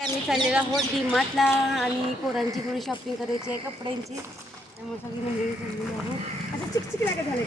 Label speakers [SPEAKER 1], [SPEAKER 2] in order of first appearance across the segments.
[SPEAKER 1] आम्ही चाललेलो आहोत डीमार्टला आणि पोरांची थोडी शॉपिंग करायची आहे कपड्यांची. त्यामुळे सगळी मंडळी चाललेली आहोत.
[SPEAKER 2] आता चिकचिक लागत झाले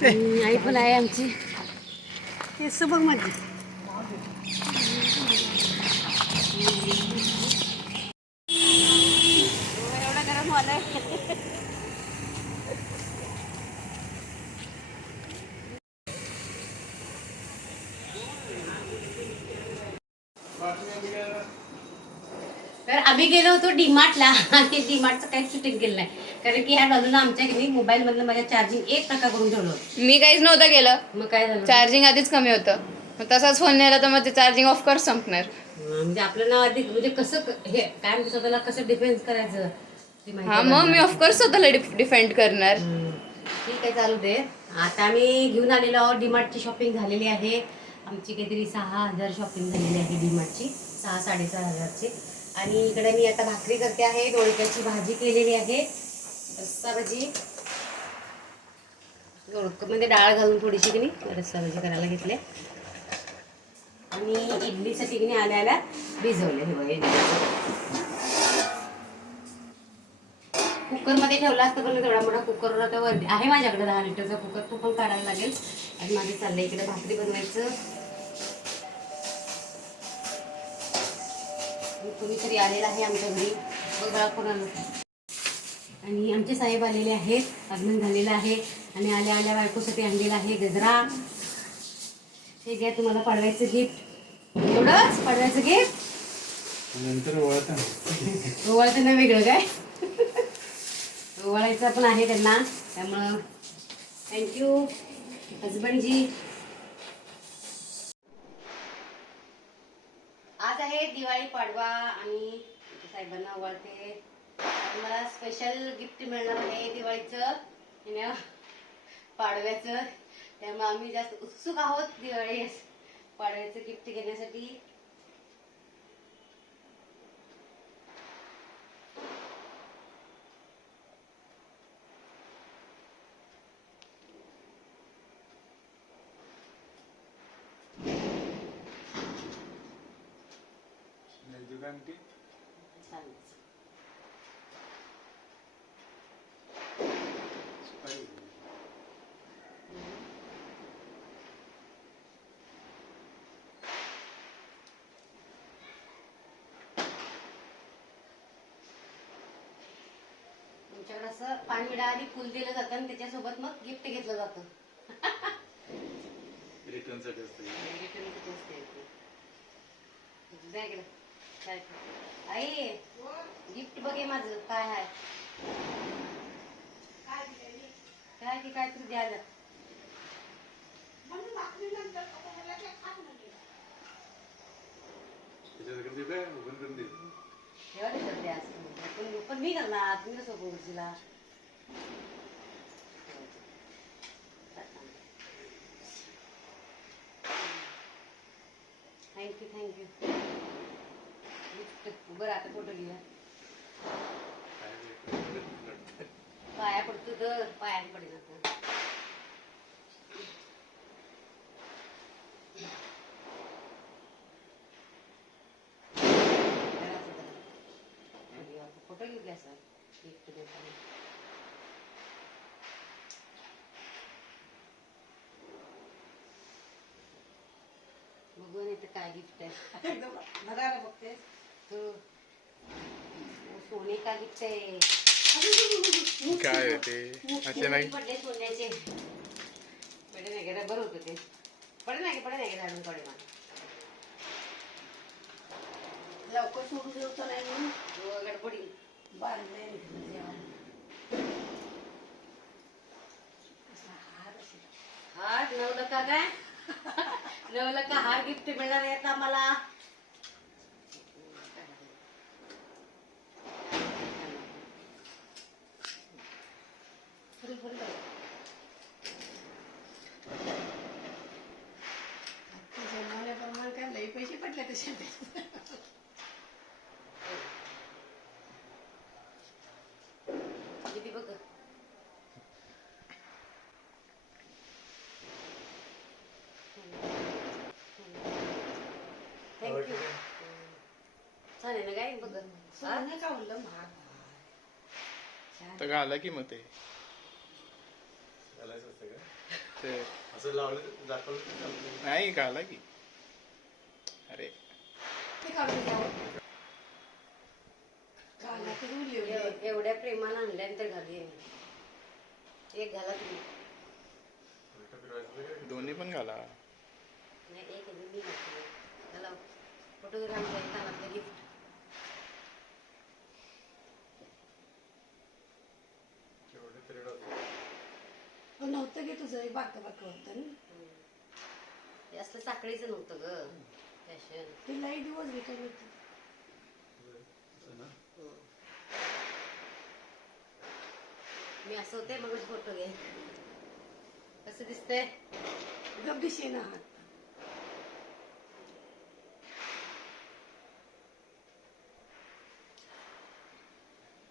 [SPEAKER 2] तर
[SPEAKER 1] आई पण आहे आमची.
[SPEAKER 2] केस बघ माझी
[SPEAKER 1] एवढं गरम झालंय तर आम्ही गेलो होतो डीमार्टला आणि डीमार्टचं काही शूटिंग केलं नाही. कारण की ह्या बाजूला आमच्या की मोबाईल मधलं माझ्या चार्जिंग एक टक्का करून ठेवलं होतं.
[SPEAKER 3] मी काहीच नव्हतं केलं.
[SPEAKER 1] मग काय झालं?
[SPEAKER 3] चार्जिंग आधीच कमी होतं. मग तसाच फोन नेला तर मग ते चार्जिंग ऑफ कर संपणार.
[SPEAKER 1] म्हणजे आपलं नाव अधिक म्हणजे कसं क- हे काय म्हणतो स्वतःला कसं डिफेन्स करायचं? ते माहिती
[SPEAKER 3] हा मग मी ऑफकोर्स स्वतःला डिफेंड करणार.
[SPEAKER 1] हम्म. ठीक आहे चालू दे. आता आम्ही घेऊन आलेलो आहोत डीमार्टची शॉपिंग झालेली आहे. आमची काहीतरी सहा हजार शॉपिंग झालेली आहे डीमार्टची सहा साडेसहा हजारची. आणि इकडे मी आता भाकरी करते आहे. दोडक्याची भाजी केलेली आहे. रस्सा भाजी. दोडकमध्ये म्हणजे डाळ घालून थोडीशी की नाही रस्सा भाजी करायला घेतले. आणि इडलीसाठी की नाही आल्याला भिजवले हे कुकरमध्ये ठेवला असतं पण तेवढा मोठा कुकर आता वरती आहे माझ्याकडे दहा लिटरचा कुकर तो पण काढायला लागेल. आणि माझं चाललंय इकडे भाकरी बनवायचं. कोणीतरी आलेलं आहे आमच्या घरी. बघा कोणाला. आणि आमचे साहेब आलेले आहेत. आगमन झालेलं आहे. आणि आल्या आल्या बायकोसाठी आणलेलं आहे गजरा. हे घ्या तुम्हाला पाडवायचं गिफ्ट एवढंच? पाडवायचं गिफ्ट
[SPEAKER 4] नंतर वळता
[SPEAKER 1] ओवाळतं ना वेगळं काय? ओवाळायचं पण आहे त्यांना. त्यामुळं थँक्यू हजबंडजी आज आहे दिवाळी पाडवा आणि साहेबांना ओवाळते मला स्पेशल गिफ्ट मिळणार आहे दिवाळीचं. आणि पाडव्याचं. त्यामुळे आम्ही जास्त उत्सुक आहोत दिवाळी पाडव्याचं गिफ्ट घेण्यासाठी.
[SPEAKER 4] सुपारी
[SPEAKER 1] तुमच्याकडे असं पानविडा आणि फुल दिलं जातं आणि त्याच्यासोबत मग गिफ्ट घेतलं जातं.
[SPEAKER 4] रिटर्नसाठी असते.
[SPEAKER 1] चं असते. आई गिफ्ट बघे माझं काय आहे काय की काय तरी द्यायला. पण पण मी करणार. तुम्ही कसं बोलशीला थँक्यू थँक्यू बरं आता फोटो
[SPEAKER 4] ते?
[SPEAKER 1] पाया पडतो तर पाया पडेल आता फोटो घेतला सर. गिफ्ट देताना बघून येतं काय गिफ्ट आहे.
[SPEAKER 2] बघायला बघते
[SPEAKER 1] हो. सोने का गिफ्ट आहे
[SPEAKER 4] काय आहे ते? असे नाही?
[SPEAKER 1] पडले सोन्याचे. पडे नाही होतं ते. पडे नाही पडे नाही पडे मला
[SPEAKER 2] लवकर सोडून देऊ तर नाही
[SPEAKER 1] हो, गडबडी.
[SPEAKER 2] बांधलंय जेवण
[SPEAKER 1] हार नऊ लका काय? नऊ लका हार गिफ्ट मिळणार आहेत आम्हाला फुल फुल करा.
[SPEAKER 2] जमवल्याप्रमाणे काय लई पैसे पडले तसे
[SPEAKER 1] किती बघ थँक्यू छान आहे ना काय बघ?
[SPEAKER 2] सोनं का म्हणलं महाग.
[SPEAKER 4] तर घाला की मग ते
[SPEAKER 5] घालायचं असतं का
[SPEAKER 4] ते
[SPEAKER 5] असं लावलं दाखवलं.
[SPEAKER 4] नाही घाला की अरे
[SPEAKER 1] एवढ्या प्रेमानं आणल्यानंतर घाली आहे. एक घाला तुम्ही?
[SPEAKER 4] दोन्ही पण घाला
[SPEAKER 1] नाही एक. घाला कानातलं गिफ्ट
[SPEAKER 5] केवढे पिरियड होते
[SPEAKER 2] पण नव्हतं की तुझं एक बारकं बारकं होतं ना.
[SPEAKER 1] हे असलं साखळीचं नव्हतं ग. फॅशन
[SPEAKER 2] ते लाइट दिवस भेटत होती.
[SPEAKER 1] मी असं होते मग फोटो घे. कसं दिसतंय?
[SPEAKER 2] गब्बीशी ना हात.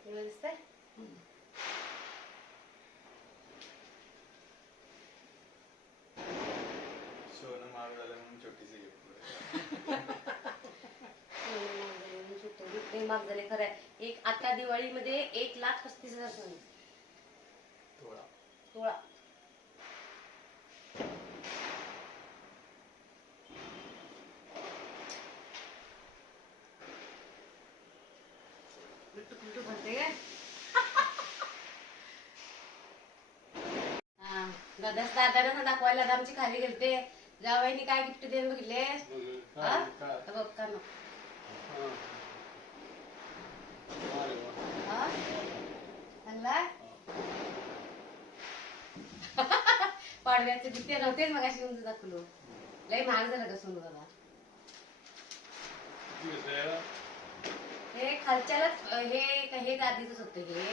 [SPEAKER 1] तुला दिसतंय
[SPEAKER 5] महाग झालं म्हणून छोटीशी gift.
[SPEAKER 1] माग झाले खरं आहे. एक आता दिवाळीमध्ये एक लाख पस्तीस हजार सोने.
[SPEAKER 5] थोडा
[SPEAKER 1] तोळा. बिट्टू काय? हा, दादा दादाला दाखवायला आमची खाली गेलते. जावाईनी काय गिफ्ट देऊन बघितले बघ का पाडव्याचे जिथे नव्हतेच मग अशी उंच दाखवलो लय महाग झालं का सोनू दादा हे खालच्यालाच हे हे आधीच होतं हे.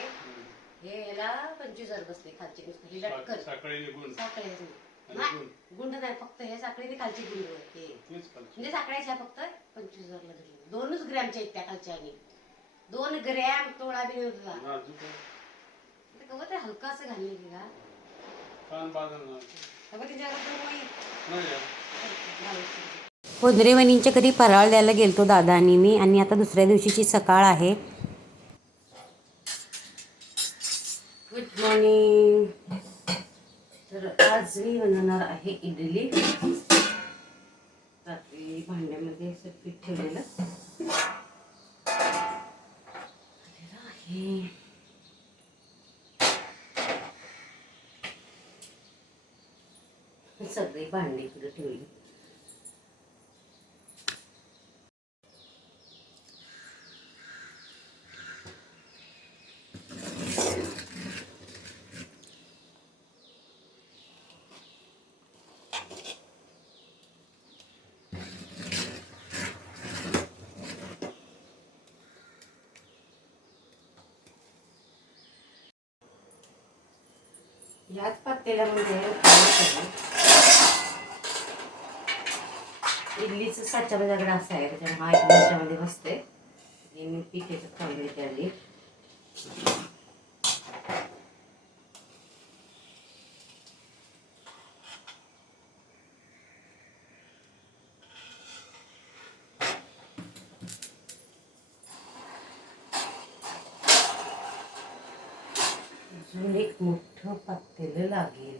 [SPEAKER 1] हे ह्याला पंचवीस हजार बसले खालचे नुसतं. हे लटकन.
[SPEAKER 5] साखळी
[SPEAKER 1] साखळे गुंड नाही फक्त हे साखळीने खालचे गुंड हे. म्हणजे साखळ्याच्या फक्त पंचवीस हजारला धरले दोनच ग्रॅमच्या आहेत त्या खालच्या आणि. दोन ग्रॅम तोळा बी होता. गवत हलका असं घालले का?
[SPEAKER 5] कान.
[SPEAKER 1] पोंद्रेवणींच्या घरी फराळ द्यायला गेलतो दादा आणि मी आणि आता दुसऱ्या दिवशीची सकाळ आहे. गुड मॉर्निंग तर आज मी बनवणार आहे इडली. रात्री भांड्यामध्ये असं पीठ ठेवलेलं. ठेवलेलं आहे सगळी भांडी इकडे ठेवली. याच पातेल्यामध्ये म्हणजे इडलीचं साच्या माझ्याकडे असं आहे त्याच्यामुळे हा एक मिनिटामध्ये बसते. मी पीठ याच्यात खाऊन घेते आधी. अजून एक मोठं पातेलं लागेल.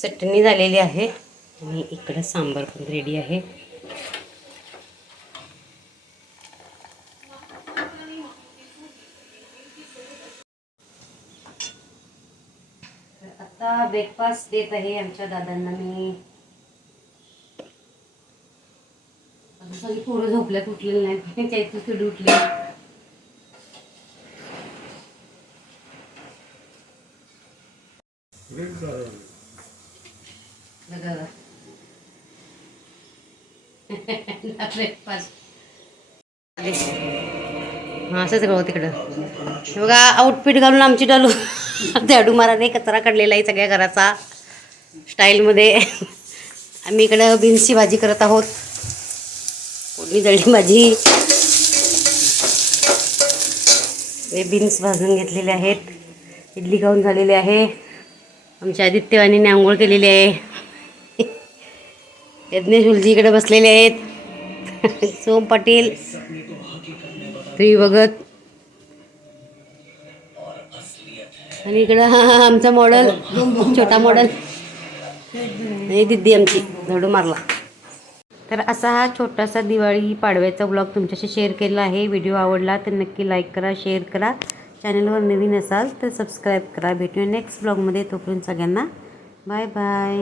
[SPEAKER 1] चटणी झालेली आहे. आणि इकडं सांबार पण रेडी आहे. आता ब्रेकफास्ट देत आहे आमच्या दादांना मी. सगळी पोरं झोपल्यात उठलेली नाहीत. त्याची किडी उठली. ब्रेकफास्ट हां असंच गळो तिकडं. हे बघा आउटफिट घालून आमची डालू. झाडू माराने कचरा काढलेला आहे सगळ्या घराचा. स्टाईलमध्ये आम्ही इकडं बीन्सची भाजी करत आहोत. फोडणी जळली भाजी. हे बीन्स भाजून घेतलेले आहेत. इडली खाऊन झालेली आहे. आमच्या आदित्यवाणीने आंघोळ केलेली आहे. यज्ञेश उलजी इकडे बसलेले आहेत. सोम पाटील तुम्ही भगत. आणि इकडं आमचा मॉडल छोटा मॉडल आणि दिदी आमची झडू मारला. तर असा हा छोटासा दिवाळी पाडव्याचा ब्लॉग तुमच्याशी शेअर केला आहे. व्हिडिओ आवडला तर नक्की लाईक करा शेअर करा. चॅनलवर नवीन असाल तर सबस्क्राईब करा. भेटूया नेक्स्ट ब्लॉगमध्ये तोपर्यंत सगळ्यांना बाय बाय